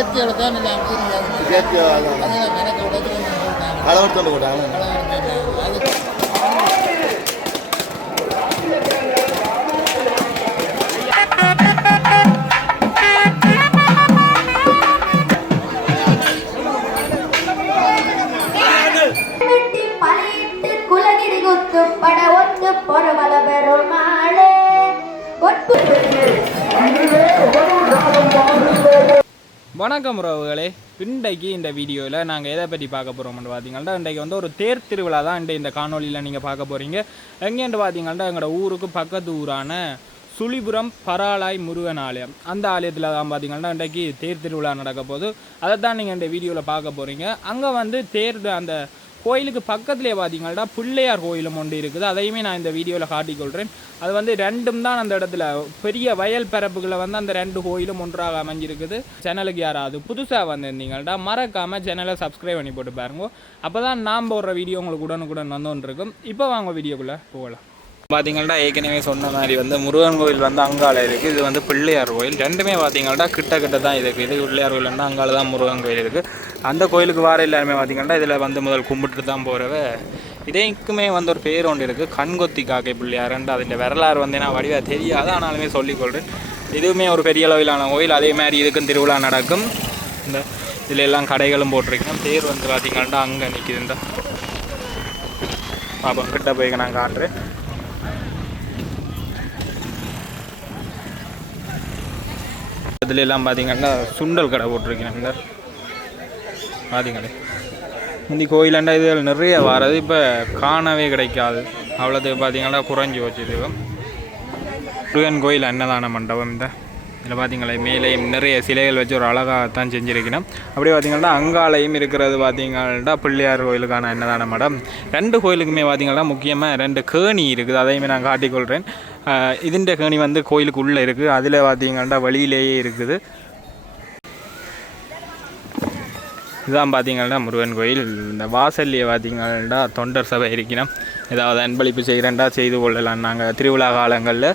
சேர்த்தியோட தான் அளவெடுத்து போட்டாங்க. வணக்கம் உறவுகளே, இன்றைக்கு இந்த வீடியோவில் நாங்கள் எதை பற்றி பார்க்க போகிறோம்னு பார்த்தீங்கன்னா, இன்றைக்கு வந்து ஒரு தேர் திருவிழா தான் இந்த காணொலியில் நீங்கள் பார்க்க போகிறீங்க. எங்கேன்னு பார்த்தீங்கன்னா, எங்களோட ஊருக்கு பக்கத்து ஊரான சுழிபுரம் பராளாய் முருகன் ஆலயம், அந்த ஆலயத்தில் தான் பார்த்தீங்கன்னா இன்றைக்கு தேர் திருவிழா நடக்க போது. அதை தான் நீங்கள் இந்த வீடியோவில் பார்க்க போகிறீங்க. அங்கே வந்து தேர் அந்த கோயிலுக்கு பக்கத்துலேயே பார்த்தீங்கன்னா பிள்ளையார் கோயிலும் ஒன்று இருக்குது. அதையுமே நான் இந்த வீடியோவில் காட்டிக்கொள்கிறேன். அது வந்து ரெண்டும் தான் அந்த இடத்துல பெரிய வயல் பரப்புகளை வந்து அந்த ரெண்டு கோயிலும் ஒன்றாக அமைஞ்சிருக்குது. சேனலுக்கு யாராவது புதுசாக வந்திருந்தீங்கள்டா மறக்காமல் சேனலை சப்ஸ்கிரைப் பண்ணி போட்டு பாருங்க. அப்போ தான் நான் போடுற வீடியோ உங்களுக்கு உடனுக்குடன் வந்துன்னு இருக்கும். இப்போ வாங்க வீடியோக்குள்ளே போகலாம். பார்த்தீங்கன்னா ஏற்கனவே சொன்ன மாதிரி வந்து முருகன் கோயில் வந்து அங்கால இருக்குது, இது வந்து பிள்ளையார் கோயில். ரெண்டுமே பார்த்தீங்கன்னா கிட்ட தான் இருக்குது. இது பிள்ளையார் கோயில் வந்து அங்கால தான் முருகன் கோயில் இருக்குது. அந்த கோயிலுக்கு வார எல்லாருமே பார்த்தீங்கன்னா இதில் வந்து முதல் கும்பிட்டு தான் போகிறவ. இதேக்குமே வந்து ஒரு பேர் ஒன்று இருக்குது, கண்கொத்தி காக்கை பிள்ளையாருன்ட்டு. அதில் வரலாறு வந்து நான் வடிவாக தெரியாது, ஆனாலுமே சொல்லிக்கொள்கிறேன். இதுவுமே ஒரு பெரிய அளவிலான கோயில். அதே மாதிரி இதுக்கும் திருவிழா நடக்கும். இந்த இதில் எல்லாம் கடைகளும் போட்டிருக்கேன். தேர் வந்து பார்த்தீங்கன்னா அங்கே நிற்கிது. இந்த பாப்பா கிட்ட போய் நான் காட்டுறேன். இதுல எல்லாம் பார்த்தீங்கன்னா சுண்டல் கடை போட்டிருக்கேன். இந்த பார்த்தீங்களே இந்த கோயிலாண்டா இது நிறைய வர்றது இப்போ காணவே கிடைக்காது. அவ்வளோது பார்த்தீங்கன்னா குறைஞ்சி வச்சுது. முருகன் கோயில் அன்னதான மண்டபம். இந்த இதில் பார்த்தீங்களா மேலே நிறைய சிலைகள் வச்சு ஒரு அழகாகத்தான் செஞ்சுருக்கணும். அப்படியே பார்த்தீங்கன்னா அங்காலையும் இருக்கிறது பார்த்தீங்கன்னா பிள்ளையார் கோயிலுக்கான அன்னதான மடம். ரெண்டு கோயிலுக்குமே பார்த்தீங்கன்னா முக்கியமாக ரெண்டு கேணி இருக்குது. அதையுமே நான் காட்டிக்கொள்கிறேன். இதுன்ற கேணி வந்து கோயிலுக்கு உள்ளே இருக்குது, அதில் பார்த்தீங்கன்னா வெளியிலேயே இருக்குது. இதுதான் பார்த்தீங்கன்னா முருகன் கோயில். இந்த வாசல்லையே பார்த்தீங்கன்னா தொண்டர் சபை இருக்கணும். ஏதாவது அன்பளிப்பு செய்கிறேன்டா செய்து கொள்ளலாம் நாங்கள் திருவிழா காலங்களில்.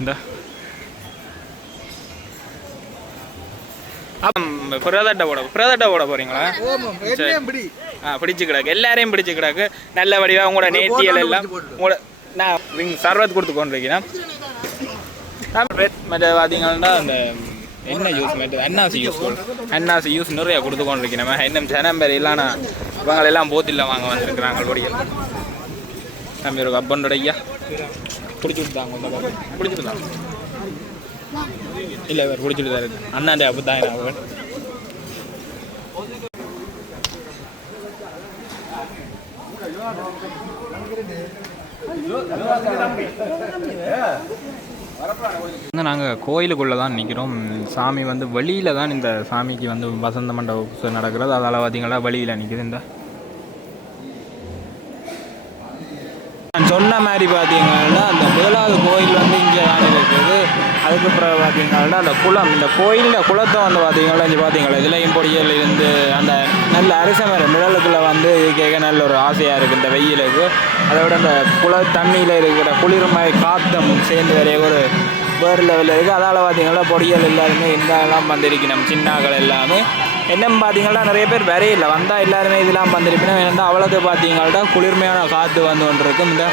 இந்த பிரதட்டை போட போகிறீங்களா? பிடிச்சு கிடக்கு, எல்லாரையும் பிடிச்சு கிடக்கு. நல்ல வடிவாக உங்களோட நேர்த்தியல் எல்லாம் உங்களோட நான் சர்வத் கொடுத்து கொண்டிருக்கிறேன். மற்ற பார்த்தீங்கன்னா அந்த என்ன யூஸ் மற்ற அன்னாசி யூஸ் நிறையா கொடுத்து கொண்டிருக்கிறேன். இன்னும் ஜனம்பேர் இல்லைனா இவங்களெல்லாம் போத்தில்ல வாங்க வந்துருக்குறாங்க. படிக்கல நம்ம ஒரு அப்பனோட ஐயா பிடிச்சி விட்டாங்க. பிடிச்சிருந்தாங்க இல்லை இவர் பிடிச்சிட்டு தான் இருக்கு. அண்ணாண்டே அப்போ தான் அவன் நாங்கள் கோயிலுக்குள்ளே தான் நிற்கிறோம். சாமி வந்து வெளியில் தான், இந்த சாமிக்கு வந்து வசந்த மண்டபம் நடக்கிறது. அதால் பார்த்தீங்கன்னா வெளியில் நிற்கிது. இந்த நான் சொன்ன மாதிரி பார்த்தீங்கன்னா அந்த முதலாவது கோயில் வந்து இங்கே தான் இருக்குது. அதுக்கு பிறகு பார்த்தீங்கன்னா அந்த குளம், இந்த கோயிலில் குளத்தை வந்து பார்த்தீங்கன்னா இங்கே பார்த்தீங்களா இதுலையும் பொடியில் இருந்து அந்த நல்ல அரிச மரம் நிழலுக்குள்ளே வந்து கேட்க நல்ல ஒரு ஆசையாக இருக்குது இந்த வெயிலுக்கு. அதை விட அந்த தண்ணியில் இருக்கிற குளிர்மை காத்தம் சேர்ந்து வரைய ஒரு வேறு லெவலில் இருக்குது. அதால் பார்த்தீங்கன்னா பொடியல் எல்லாருமே இதெல்லாம் வந்திருக்கணும். சின்னாக்கள் எல்லாமே என்னன்னு பார்த்தீங்கன்னா நிறைய பேர் வரையில்லை, வந்தால் எல்லாருமே இதெல்லாம் வந்திருக்கணும். ஏன்னா அவ்வளோது பார்த்தீங்கன்னா குளிர்மையான காற்று வந்து ஒன்று இருக்கும். இந்த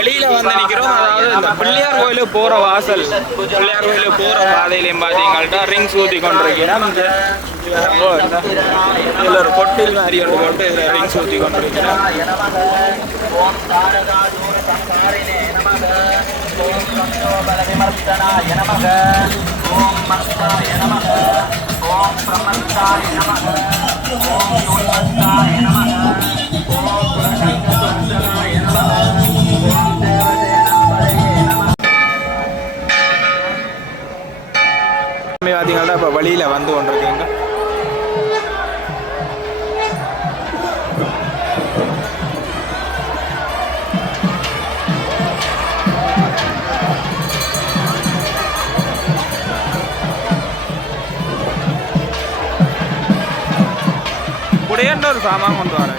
வெளியில வந்து நிற்கிறோம். அதாவது இந்த பிள்ளையார் கோயிலுக்கு போகிற வாசல், பிள்ளையார் கோயிலுக்கு போகிற பாதையிலையும் பார்த்தீங்கன்னா ரிங்ஸ் ஊற்றி கொண்டிருக்கிறோம். இதில் ஒரு கொட்டில் மாதிரி ஒன்று போட்டு இதில் ரிங்ஸ் ஊற்றி கொண்டிருக்கிறோம். பார்த்தீங்கன்னா இப்போ வழியில் வந்து கொண்டிருக்கீங்க. ஒரு சாமான் கொண்டு வரேன்.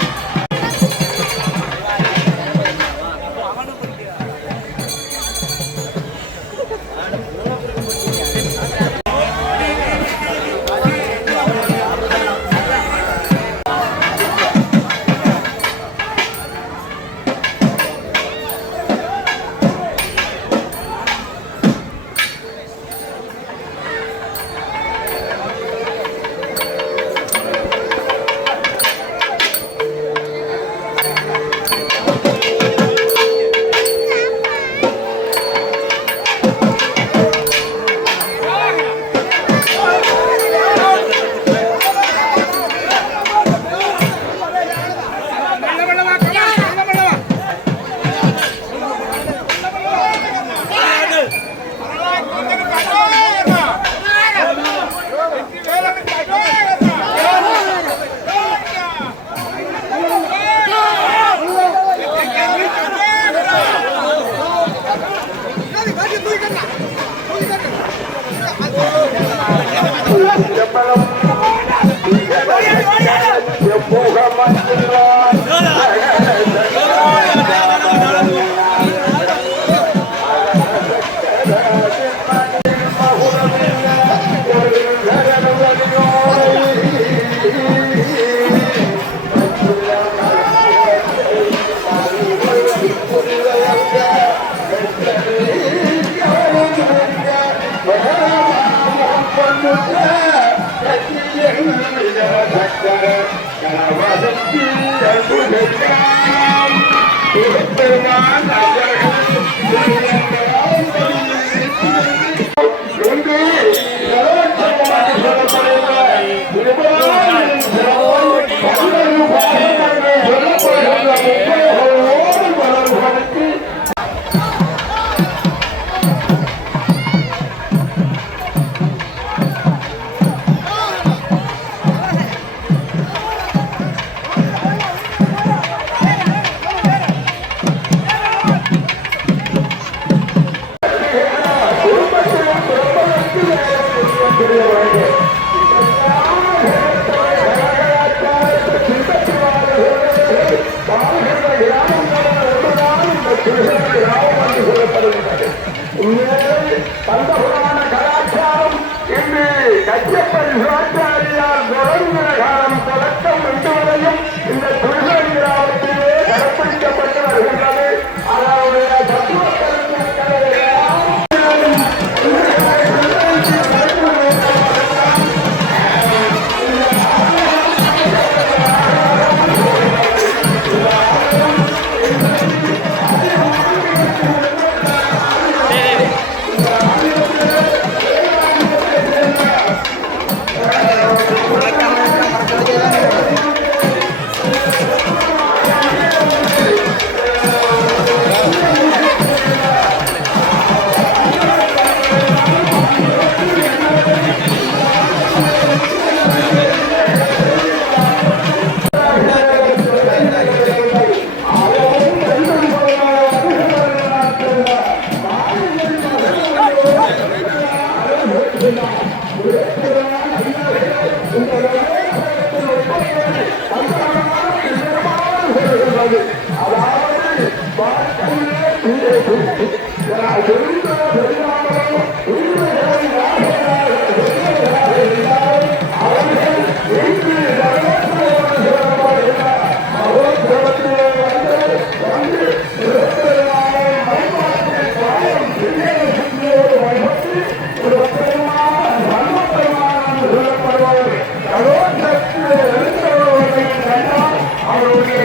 அவருடைய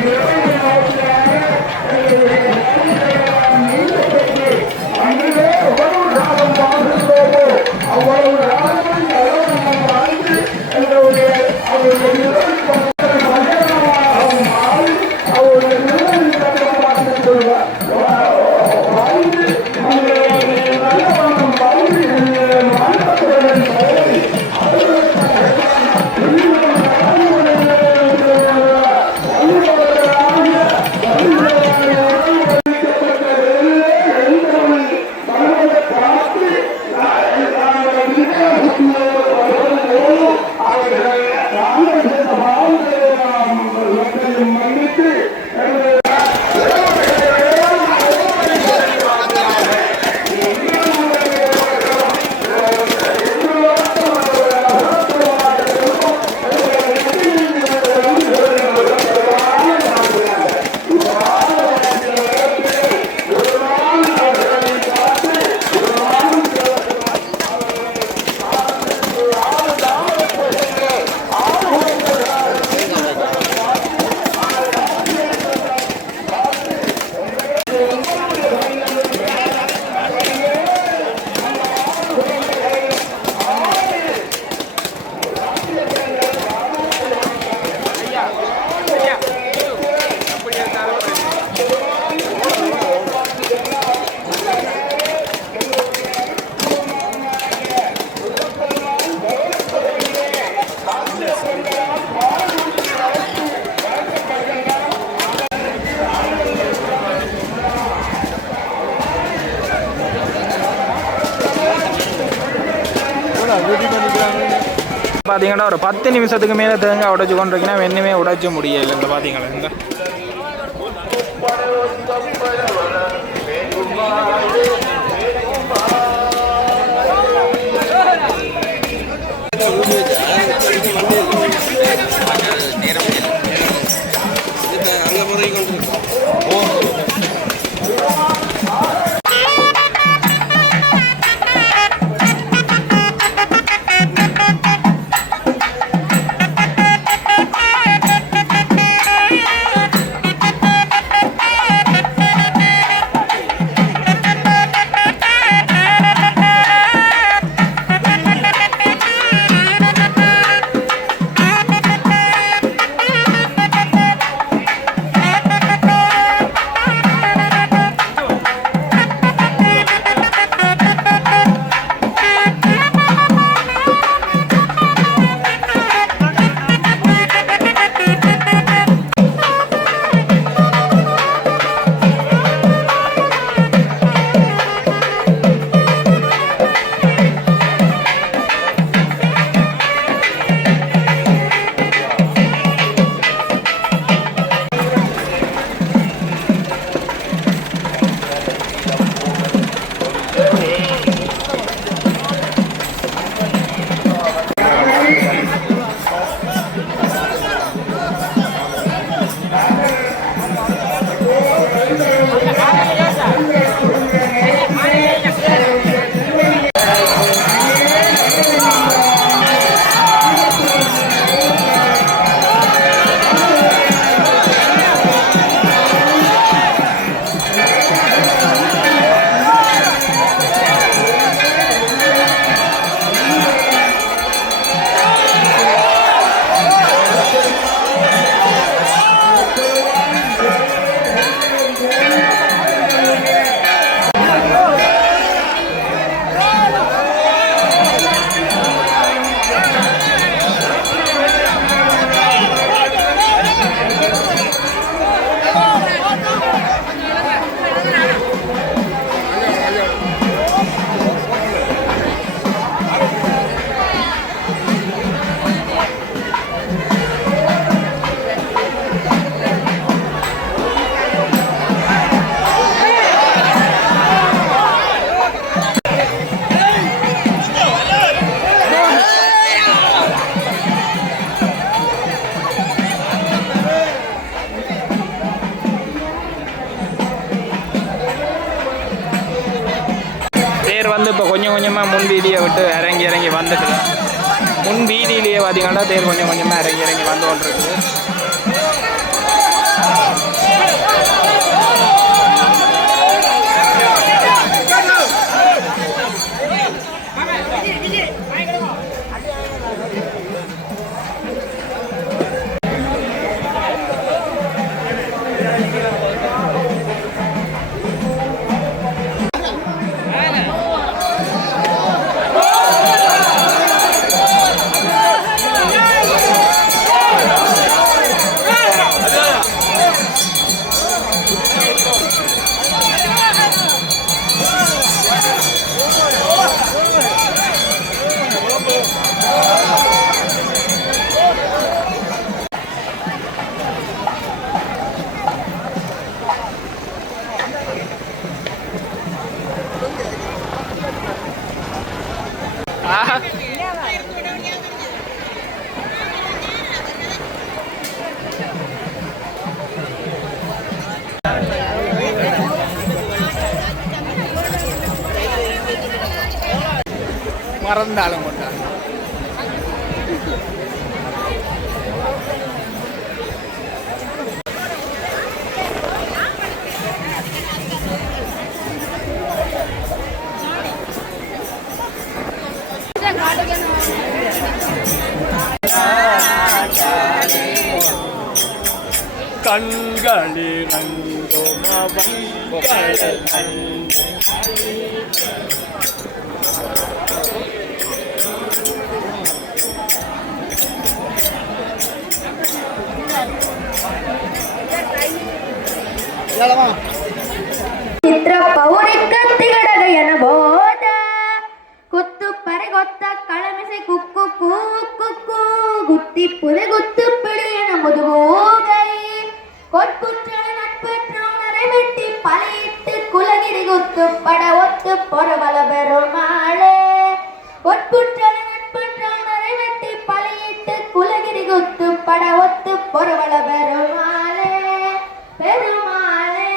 பார்த்தீங்கன்னா ஒரு 10 நிமிஷத்துக்கு மேலே தேங்காய் உடைச்சு கொண்டிருக்கீங்கன்னா வெண்ணுமே உடைச்சு முடியல. இந்த பார்த்தீங்களா இந்த வந்து இப்போ கொஞ்சம் கொஞ்சமாக முன் வீதியை விட்டு இறங்கி வந்துட்டு முன் வீதியிலேயே பார்த்தீங்கன்னா தேர் கொஞ்சம் கொஞ்சமாக இறங்கி வந்து கொண்டிருக்குது. மறந்தாலும் கொண்டாங்க. கண்களில் ಚಿತ್ರ ಪೌರಿಕ ತಿಗಡಗಯನ ಬೋಧ ಕುತ್ತು ಪರೆಗೊತ್ತ ಕಳಮೆ பொறவள பெருமாளே ஒட்புற்றல் நட்புற்றால் நிறைவேற்றி பழையிட்டு குலகிரி குத்து பட ஒத்து பொறவள பெருமாளே பெருமாளே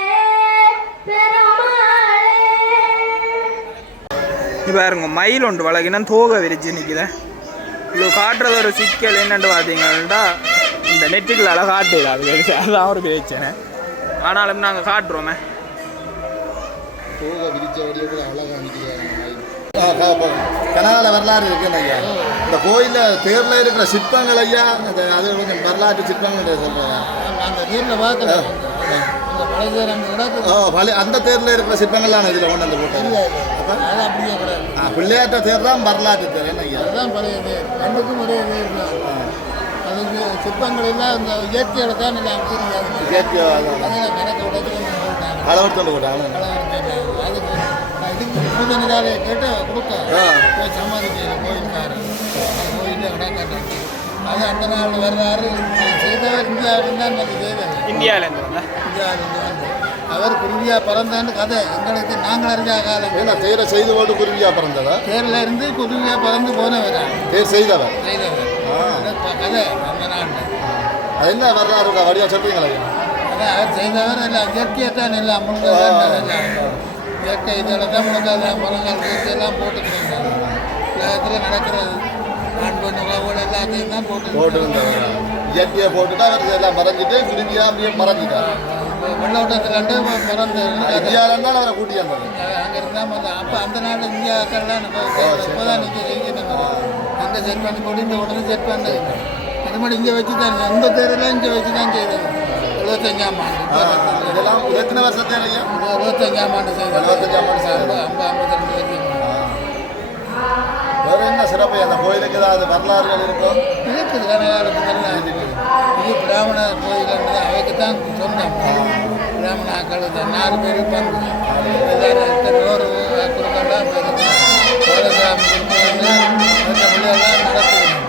பெருமாளே. பாருங்க மயில் ஒன்று வழங்கினா தோகை விரிச்சு நிற்கிறேன். இவ்வளோ காட்டுறது ஒரு சிக்கல் என்னென்னு பார்த்தீங்கன்னா இந்த நெட்டுகளால் காட்டல, அதுதான் ஒரு பிரச்சனை. ஆனாலும் நாங்கள் காட்டுறோமே. கனகால வரலாறு இருக்குன்னு ஐயா. இந்த கோயிலில் தேரில் இருக்கிற சிற்பங்கள் ஐயா, அது கொஞ்சம் வரலாற்று சிற்பங்கள் சொல்கிறேன். அந்த தேரில் பார்க்கலாம். அந்த தேரில் இருக்கிற சிற்பங்கள்லாம் இதில் கொண்டு வந்து போட்டாங்க. பிள்ளையாட்ட தேர் தான் வரலாற்று தேர் என்ன ஐயா? அதுதான் பழைய தேர். ரெண்டுக்கும் ஒரே தேர் தான். அதுக்கு சிற்பங்கள் எல்லாம் இந்த இயற்கையோட தான் எல்லாம் இயற்கை கணக்கு உடச்சு அளவெடுத்து போட்டாங்க. அதுக்கு இதுக்கு பூஜை நிதாலையை கேட்டு கொடுக்க சமாதிக்க கோயில்காரர் கோயிலில் விடாக்காட்டு அது அந்த நாள் வர்றாரு செய்தவர் இந்தியாவிலிருந்து தான் வந்து செய்தவர். இந்தியாவிலேருந்து வந்து அவர் குருவியா பிறந்தான்னு கதை எங்களுக்கு நாங்கள் அறிஞ்ச காலம். ஏன்னா தேரை செய்து போட்டு குருவியா பிறந்ததா? தேரில் இருந்து குருவியா பிறந்து போனவர் தேர் செய்தவர் கதை அந்த நாளில். அது என்ன வரலாறு வடிவா சொல்றீங்களா? அதான் அவர் செய்தவர் எல்லாம் இயற்கையை தான் எல்லாம் முழுக்க இயற்கை இதில் தான் முழுக்க முழங்கால் இயற்கையெல்லாம் போட்டுக்கிறாங்க. உலகத்தில் நடக்கிறது ஆண் பெண் உறவுகள் எல்லாத்தையும் தான் போட்டுருந்தவர். இயற்கையை போட்டுட்டு அவர் எல்லாம் மறைஞ்சிட்டு குருவியா அப்படியே மறைஞ்சிட்டார். வெள்ளோட்டத்துலேருந்து பிறந்து இந்தியாவில்தான் அவரை கூட்டி வந்தார். அங்கே இருந்தால் அப்போ அந்த நாள் இந்தியாக்கள்லாம் இப்போ தான் நீங்கள் செய்யணும். அங்கே செட் பண்ணி முடிந்த உடனே செட் பண்ணது அது மாதிரி இங்கே வச்சு தான் இந்த தேர்தலாம் இங்கே வச்சு தான் செய்தது. 75ஆம் ஆண்டு இதெல்லாம் எத்தனை வருஷம் தேவையா? 25ஆம் ஆண்டு செய்தது. 25ஆம் ஆண்டு செய்தது. 52 வருஷம். வேறு என்ன சிறப்பு அந்த கோயிலுக்கு ஏதாவது வரலாறுகள் இருக்கும்? இருக்குது கனகாலத்துக்கெல்லாம் இருக்குது. இது பிராமண கோயில்ன்றது அவைக்கு தான் சொந்தம். பிராமணாக்கள் 4 பேர் இருப்பாங்க. எல்லாரும் ஒரு குடும்பம்லாம் பிள்ளைகள்லாம் நடத்துது.